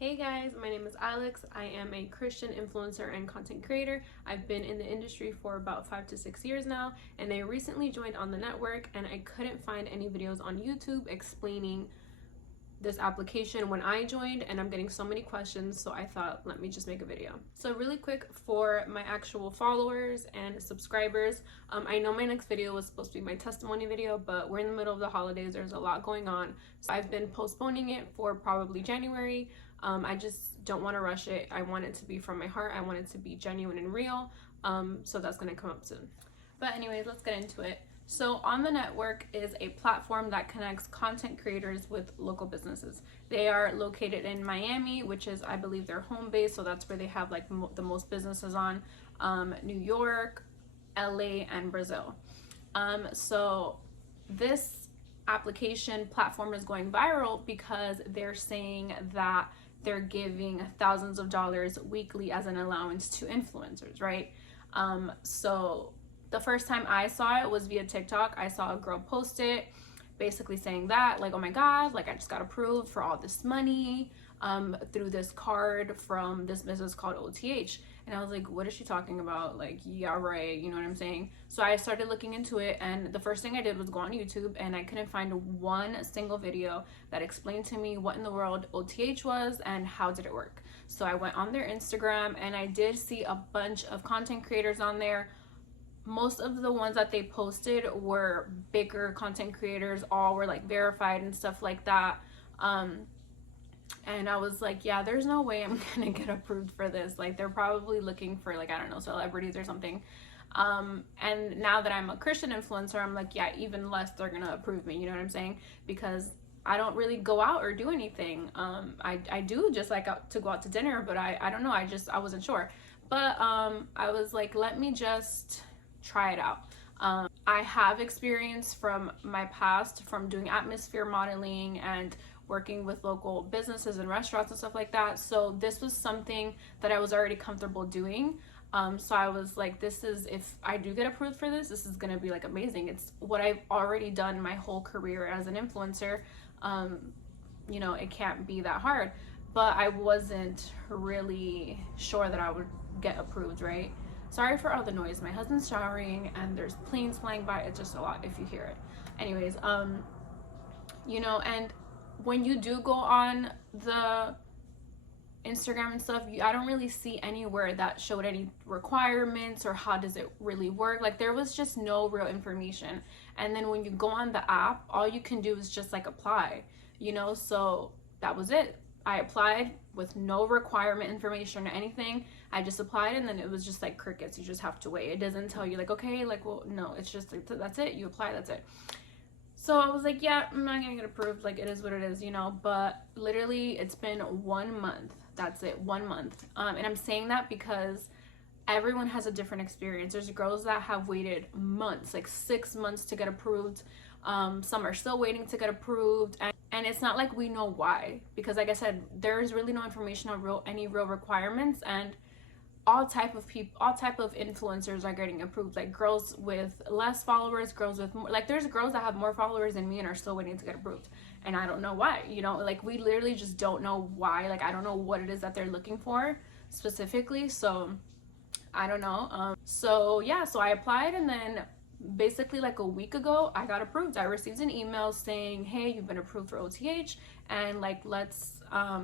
Hey guys, my name is Alex. I am a Christian influencer and content creator. I've been in the industry for about 5 to 6 years now, and I recently joined On The Network, and I couldn't find any videos on YouTube explaining this application when I joined, and I'm getting so many questions, so I thought, let me just make a video. So really quick for my actual followers and subscribers, I know my next video was supposed to be my testimony video, but we're in the middle of the holidays. There's a lot going on, so I've been postponing it for probably January. I just don't want to rush it. I want it to be from my heart. I want it to be genuine and real. So that's going to come up soon. But anyways, let's get into it. So On The Network is a platform that connects content creators with local businesses. They are located in Miami, which is, I believe, their home base. So that's where they have like the most businesses on, New York, LA, and Brazil. So this application platform is going viral because they're saying that they're giving thousands of dollars weekly as an allowance to influencers, right? So the first time I saw it was via TikTok. I saw a girl post it basically saying that, like, oh my God, like I just got approved for all this money through this card from this business called OTH. And I was like, what is she talking about? Like, yeah, right, you know what I'm saying? So I started looking into it, and the first thing I did was go on YouTube, and I couldn't find one single video that explained to me what in the world OTH was and how did it work. So I went on their Instagram, and I did see a bunch of content creators on there. Most of the ones that they posted were bigger content creators, all were like verified and stuff like that. And I was like, yeah, there's no way I'm gonna get approved for this. Like, they're probably looking for, like, I don't know, celebrities or something. And now that I'm a Christian influencer, I'm like, yeah, even less they're gonna approve me, you know what I'm saying? Because I don't really go out or do anything. I do just like to go out to dinner, but I don't know, I wasn't sure. But I was like, let me just try it out. I have experience from my past from doing atmosphere modeling and working with local businesses and restaurants and stuff like that. So this was something that I was already comfortable doing. So I was like, this is, if I do get approved for this, this is gonna be like amazing. It's what I've already done my whole career as an influencer. You know, it can't be that hard. But I wasn't really sure that I would get approved, right? Sorry for all the noise. My husband's showering and there's planes flying by. It's just a lot if you hear it. Anyways, you know, and when you do go on the Instagram and stuff, I don't really see anywhere that showed any requirements or how does it really work. Like, there was just no real information. And then when you go on the app, all you can do is just like apply, you know? So that was it. I applied with no requirement information or anything. I just applied, and then it was just like crickets. You just have to wait. It doesn't tell you like, okay, like, well, no, it's just like, that's it. You apply, that's it. So I was like, yeah, I'm not gonna get approved. Like, it is what it is, you know? But literally, it's been 1 month. That's it, 1 month. And I'm saying that because everyone has a different experience. There's girls that have waited months, like 6 months to get approved. Some are still waiting to get approved, and it's not like we know why, because like I said, there's really no information on any real requirements, and all type of influencers are getting approved. Like, girls with less followers, girls with more, like, there's girls that have more followers than me and are still waiting to get approved, and I don't know why, you know? Like, we literally just don't know why. Like, I don't know what it is that they're looking for specifically, so I don't know. So yeah, so I applied, and then basically like a week ago I got approved. I received an email saying, hey, you've been approved for OTH, and like, let's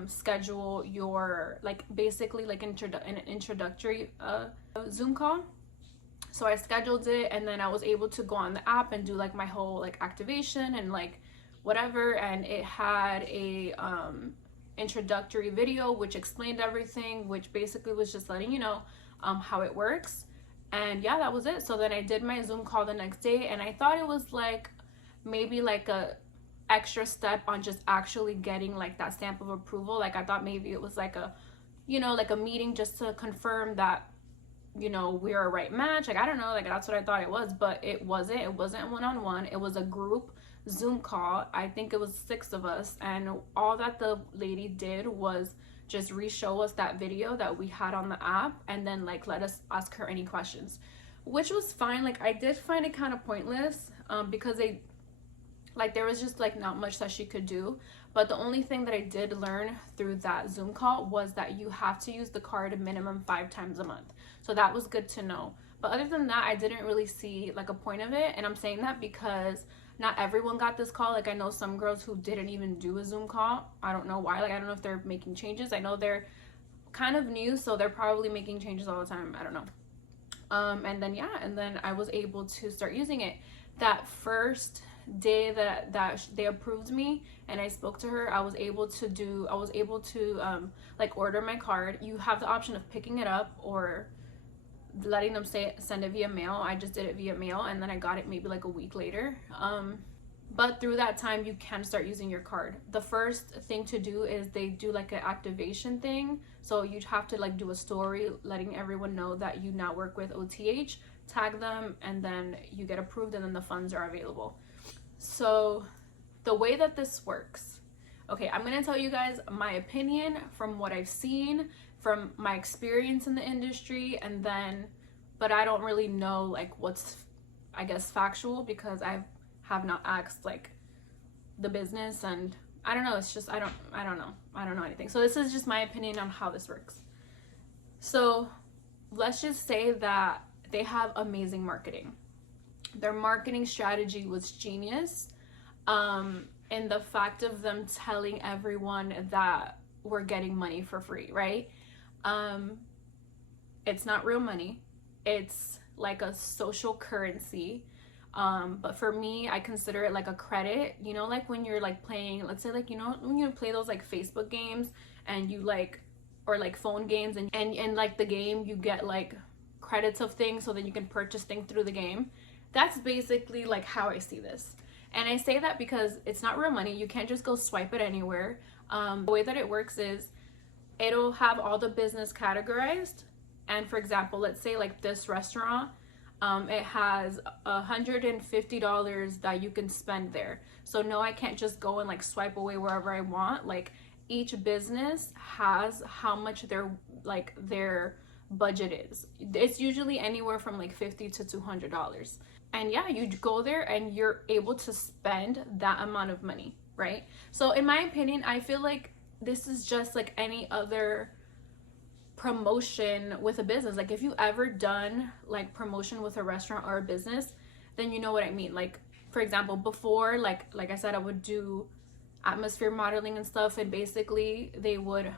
schedule your, like, basically like an introductory Zoom call. So I scheduled it, and then I was able to go on the app and do like my whole like activation and like whatever, and it had a introductory video which explained everything, which basically was just letting you know how it works. And yeah, that was it. So then I did my Zoom call the next day, and I thought it was like maybe like a extra step on just actually getting like that stamp of approval. Like, I thought maybe it was like a, you know, like a meeting just to confirm that, you know, we're a right match. Like, I don't know, like, that's what I thought it was, but it wasn't. It wasn't one-on-one. It was a group Zoom call. I think it was 6 of us, and all that the lady did was just re-show us that video that we had on the app, and then like let us ask her any questions, which was fine. Like, I did find it kind of pointless because there was just like not much that she could do, But the only thing that I did learn through that Zoom call was that you have to use the card a minimum 5 times a month. So that was good to know. But other than that, I didn't really see like a point of it. And I'm saying that because not everyone got this call. Like I know some girls who didn't even do a Zoom call. I don't know why. Like I don't know if they're making changes. I know they're kind of new, so they're probably making changes all the time. I don't know. And then I was able to start using it. That first day that they approved me and I spoke to her, I was able to like order my card. You have the option of picking it up or letting them send it via mail. I just did it via mail, and then I got it maybe like a week later. But through that time, you can start using your card. The first thing to do is they do like an activation thing. So you have to like do a story letting everyone know that you now work with OTH, tag them, and then you get approved, and then the funds are available. So the way that this works, okay, I'm going to tell you guys my opinion from what I've seen, from my experience in the industry, and then, but I don't really know like what's, I guess, factual, because I have not asked like the business, and I don't know, it's just I don't know anything. So this is just my opinion on how this works. So let's just say that they have amazing marketing. Their marketing strategy was genius, in the fact of them telling everyone that we're getting money for free, right? It's not real money, it's like a social currency. But for me, I consider it like a credit, you know, like when you're like playing, let's say like, you know, when you play those like Facebook games and you like, or like phone games, and like the game, you get like credits of things so that you can purchase things through the game. That's basically like how I see this. And I say that because it's not real money. You can't just go swipe it anywhere. The way that it works is it'll have all the business categorized. And for example, let's say like this restaurant, it has $150 that you can spend there. So no, I can't just go and like swipe away wherever I want. Like each business has how much their budget is. It's usually anywhere from like $50 to $200. And yeah, you go there and you're able to spend that amount of money, right? So in my opinion, I feel like this is just like any other promotion with a business. Like if you ever done like promotion with a restaurant or a business, then you know what I mean. Like for example, before, like I said, I would do atmosphere modeling and stuff, and basically they would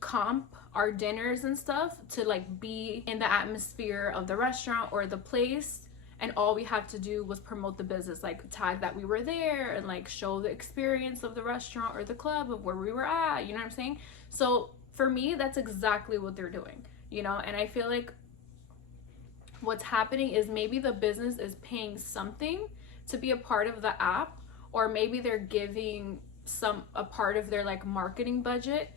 comp our dinners and stuff to like be in the atmosphere of the restaurant or the place, and all we had to do was promote the business, like tag that we were there and like show the experience of the restaurant or the club of where we were at, you know what I'm saying? So for me, that's exactly what they're doing, you know? And I feel like what's happening is maybe the business is paying something to be a part of the app, or maybe they're giving a part of their like marketing budget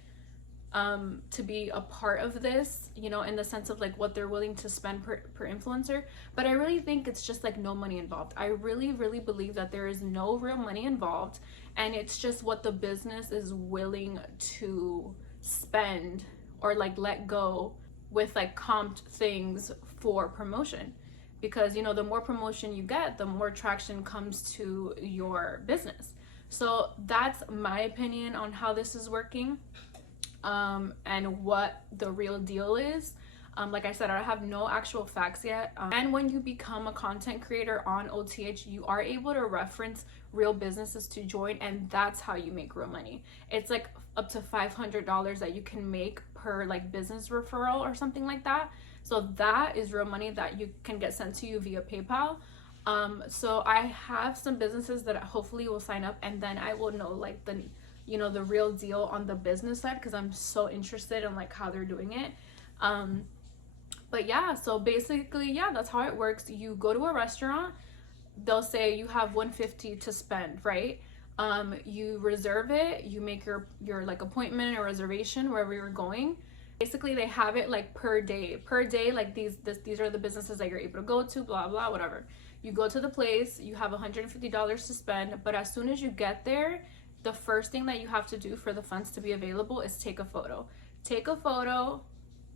to be a part of this, you know, in the sense of like what they're willing to spend per influencer. But I really think it's just like no money involved. I really believe that there is no real money involved, and it's just what the business is willing to spend or like let go with like comped things for promotion. Because, you know, the more promotion you get, the more traction comes to your business. So that's my opinion on how this is working, and what the real deal is. Like I said, I have no actual facts yet. And when you become a content creator on OTH, you are able to reference real businesses to join, and that's how you make real money. It's like up to $500 that you can make per like business referral or something like that. So that is real money that you can get sent to you via PayPal. So I have some businesses that hopefully will sign up, and then I will know like the, you know, the real deal on the business side, because I'm so interested in like how they're doing it. But yeah, so basically, yeah, that's how it works. You go to a restaurant, they'll say you have $150 to spend, right? You reserve it, you make your like appointment or reservation wherever you're going. Basically, they have it like per day, like these are the businesses that you're able to go to, blah blah, whatever. You go to the place, you have $150 to spend, but as soon as you get there, the first thing that you have to do for the funds to be available is take a photo,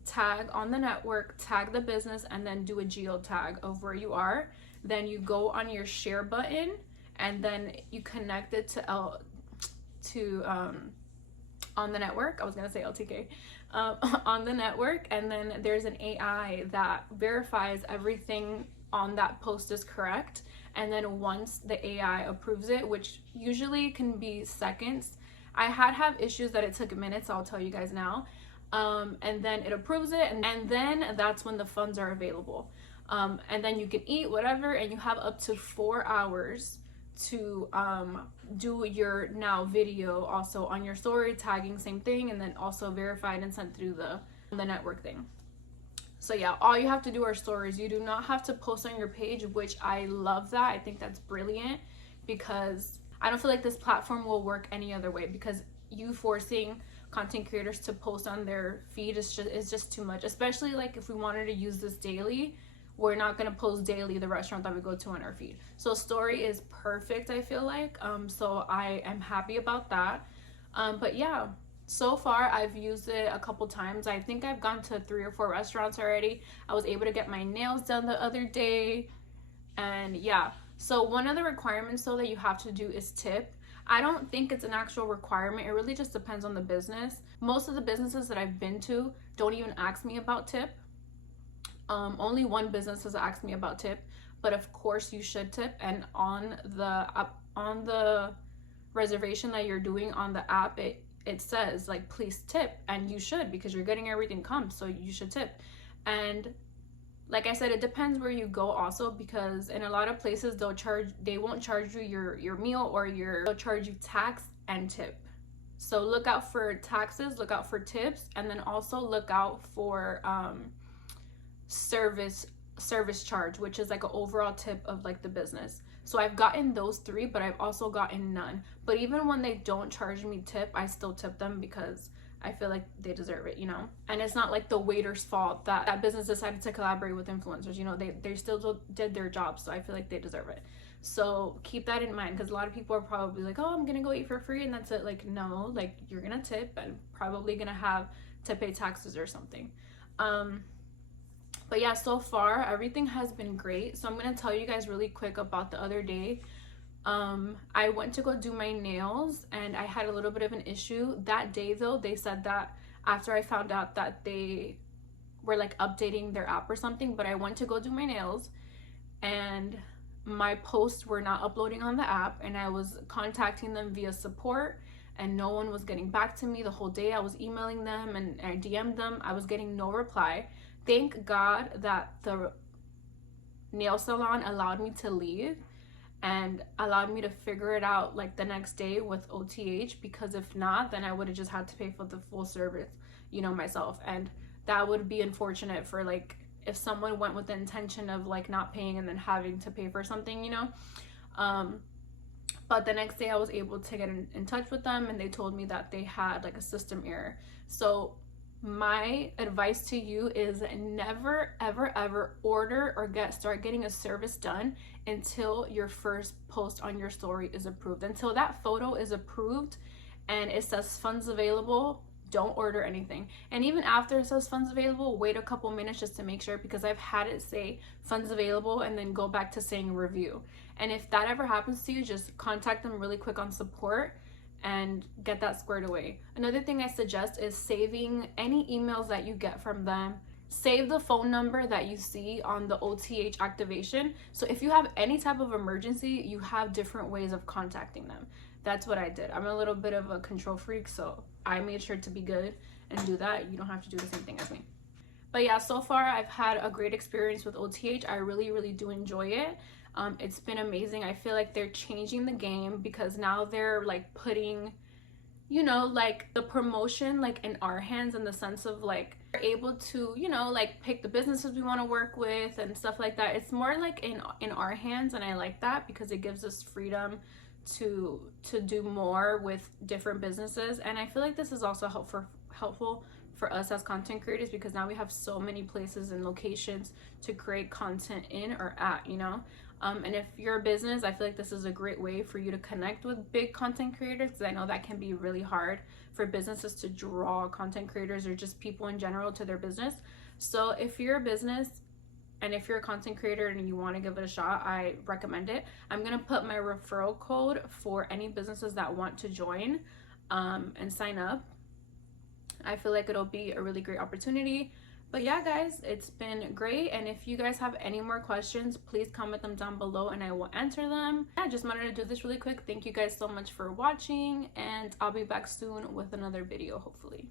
tag OnTheNetwork, tag the business, and then do a geo tag of where you are. Then you go on your share button, and then you connect it to to on the network. I was gonna say LTK. On the network, and then there's an AI that verifies everything on that post is correct, and then once the AI approves it, which usually can be seconds, I have issues that it took minutes, I'll tell you guys now, and then it approves it, and then that's when the funds are available, and then you can eat whatever, and you have up to 4 hours to do your now video also on your story, tagging, same thing, and then also verified and sent through the network thing. So yeah, all you have to do are stories. You do not have to post on your page, which I love that. I think that's brilliant, because I don't feel like this platform will work any other way, because you forcing content creators to post on their feed is just too much, especially like if we wanted to use this daily. We're not going to post daily the restaurant that we go to on our feed. So story is perfect, I feel like. So I am happy about that. But yeah, so far I've used it a couple times. I think I've gone to 3 or 4 restaurants already. I was able to get my nails done the other day. And yeah, so one of the requirements though that you have to do is tip. I don't think it's an actual requirement. It really just depends on the business. Most of the businesses that I've been to don't even ask me about tip. Only one business has asked me about tip, but of course you should tip. And on the reservation that you're doing on the app, it says like, please tip, and you should, because you're getting everything comes, so you should tip. And like I said, it depends where you go also, because in a lot of places they won't charge you your meal, or they'll charge you tax and tip. So look out for taxes, look out for tips, and then also look out for service charge, which is like an overall tip of like the business. So I've gotten those 3, but I've also gotten none. But even when they don't charge me tip, I still tip them, because I feel like they deserve it, you know. And it's not like the waiter's fault that that business decided to collaborate with influencers, you know. They still did their job, so I feel like they deserve it. So keep that in mind, because a lot of people are probably like, oh, I'm gonna go eat for free and that's it. Like, no, like you're gonna tip, and probably gonna have to pay taxes or something. But yeah, so far everything has been great. So I'm gonna tell you guys really quick about the other day. I went to go do my nails, and I had a little bit of an issue that day though. They said that after I found out that they were like updating their app or something, but I went to go do my nails and my posts were not uploading on the app, and I was contacting them via support, and no one was getting back to me the whole day. I was emailing them and I DM'd them. I was getting no reply. Thank God that the nail salon allowed me to leave and allowed me to figure it out like the next day with OTH, because if not, then I would have just had to pay for the full service, you know, myself. And that would be unfortunate for like if someone went with the intention of like not paying and then having to pay for something, you know. But the next day I was able to get in touch with them, and they told me that they had like a system error. So my advice to you is never ever order or start getting a service done until your first post on your story is approved. Until that photo is approved and it says funds available, don't order anything. And even after it says funds available, wait a couple minutes just to make sure, because I've had it say funds available and then go back to saying review. And if that ever happens to you, just contact them really quick on support and get that squared away. Another thing I suggest is saving any emails that you get from them. Save the phone number that you see on the OTH activation. So if you have any type of emergency, you have different ways of contacting them. That's what I did. I'm a little bit of a control freak, so I made sure to be good and do that. You don't have to do the same thing as me. But yeah, so far I've had a great experience with OTH. I really do enjoy it. It's been amazing. I feel like they're changing the game, because now they're like putting, you know, like the promotion like in our hands, in the sense of like we're able to, you know, like pick the businesses we want to work with and stuff like that. It's more like in our hands, and I like that because it gives us freedom to do more with different businesses. And I feel like this is also helpful for us as content creators, because now we have so many places and locations to create content in or at, you know. And if you're a business, I feel like this is a great way for you to connect with big content creators, because I know that can be really hard for businesses to draw content creators or just people in general to their business. So if you're a business and if you're a content creator and you want to give it a shot, I recommend it. I'm gonna put my referral code for any businesses that want to join and sign up. I feel like it'll be a really great opportunity. But yeah, guys, it's been great. And if you guys have any more questions, please comment them down below and I will answer them. I just wanted to do this really quick. Thank you guys so much for watching, and I'll be back soon with another video, hopefully.